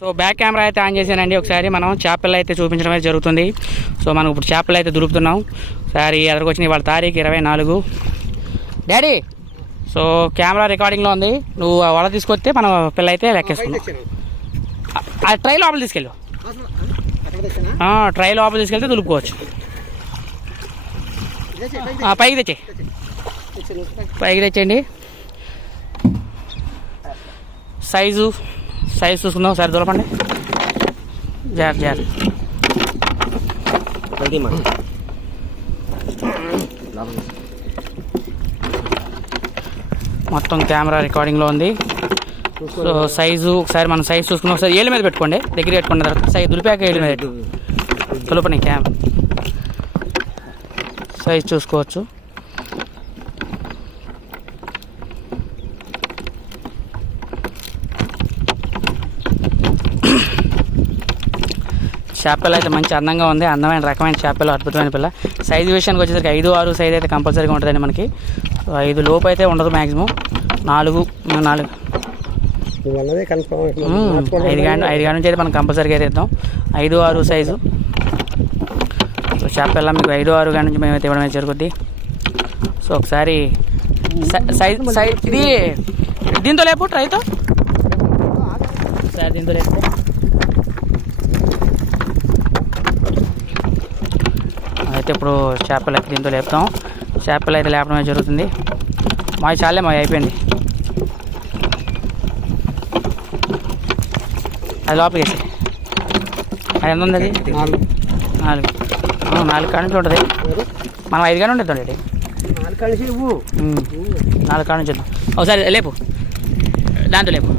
So back camera అయితే on చేశానండి. ఒకసారి మనం చేపలు అయితే చూపించడం అయితే జరుగుతుంది. సో మనం ఇప్పుడు చేపలు అయితే దొరుకుతున్నాం. ఒకసారి ఎదురుకొచ్చిన వాళ్ళ తారీఖు 24 డాడీ. సో కెమెరా రికార్డింగ్లో ఉంది. నువ్వు వల తీసుకొస్తే మనం పిల్ల అయితే లెక్కేసుకున్నాం. ఆ ట్రై లోపల తీసుకెళ్ళు, ట్రై లోపల తీసుకెళ్తే దులుపుకోవచ్చు. పైకి తెచ్చే, పైకి తెచ్చేయండి. సైజు చూసుకుందాం ఒకసారి. దులపండి జాగ్రత్త. మొత్తం కెమెరా రికార్డింగ్లో ఉంది. సో సైజు ఒకసారి మనం సైజు చూసుకున్నాం. ఒకసారి ఏళ్ళ మీద పెట్టుకోండి, దగ్గర పెట్టుకోండి. తర్వాత సైజు దులిపాక ఏళ్ళ మీద దులపని కెమెరా సైజు చూసుకోవచ్చు. చేపలు అయితే మంచి అందంగా ఉంది. అందమైన రకమైన చేపలు, అద్భుతమైన పిల్ల. సైజు విషయానికి వచ్చేసరికి 5-6 సైజు అయితే కంపల్సరీగా ఉంటుందండి మనకి. 5 లోపు అయితే ఉండదు మ్యాక్సిమం. 4 5 నుంచి అయితే మనం కంపల్సరీగా అయితే ఇద్దాం. 5-6 సైజు. సో చేపల మీకు 5-6 కాడి నుంచి మేమైతే ఇవ్వడం జరుగుద్ది. సో ఒకసారి సైజ్ ఇది దీంతో లేపు, ట్రైతో ఒకసారి దీంతో లేపు. అయితే ఇప్పుడు చేపలు అయితే దీంతో లేపుతాం. చేపలు అయితే లేపడం జరుగుతుంది. మావి చాలే, మావి అయిపోయింది. అది లోపలికి వేసి అది ఎంత ఉంది? అది 4 కాడ నుంచి ఉంటుంది. మనం 5 కాడ ఉంటుంది. 4 కాడ నుంచి వద్దాం. ఒకసారి లేపు, దాంతో లేపు.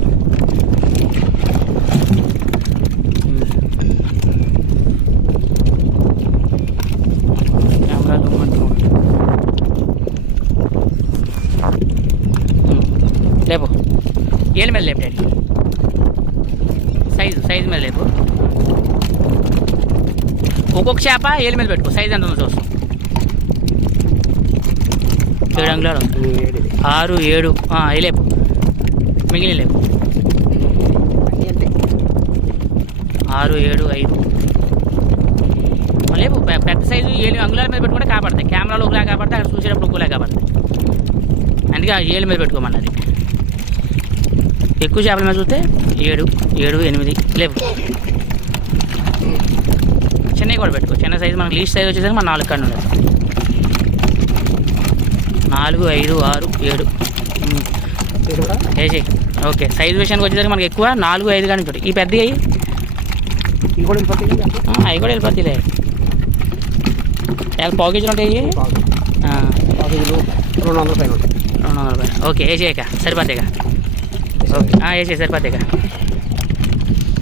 లేపు, ఏళ్ళ మీద లేపు డాడీ. సైజు మీద లేపు. ఒక్కొక్క చేప ఏళ్ళ మీద పెట్టుకో. సైజు ఎంత ఉందో చూస్తాం. 7 అంగుళాలు, 6, 7 లేపు. మిగిలిన లేపు 6, 7, 5 లేపు. పెద్ద సైజు 7 అంగుళాల మీద పెట్టుకుంటే కాపాడతాయి. కెమెరాలో ఒకలా కాపాడతాయి, అక్కడ చూసేటప్పుడు ఒకలా కాపాడతాయి. అందుకే 7 మీద పెట్టుకోమన్నది. ఎక్కువ చేపల మీద చూస్తే 7, 8 లేవు. చిన్నవి కూడా పెట్టుకో. చిన్న సైజు మనకు లీస్ట్ సైజు వచ్చేసరికి మన 4 కాడ ఉండదు. 4, 5, 6, 7 వేసి. ఓకే, సైజు విషయానికి వచ్చేసరికి మనకి ఎక్కువ 4, 5 కానీ ఉంటుంది. ఈ పెద్దవి అవి కూడా వెళ్ళిపోతాయిలే. పావు కేజీలు ఉంటాయి. 200 పైన. ఓకే వేసేయక సరిపోతాయిగా. ఓకే వేసే సరిపోతాయిగా.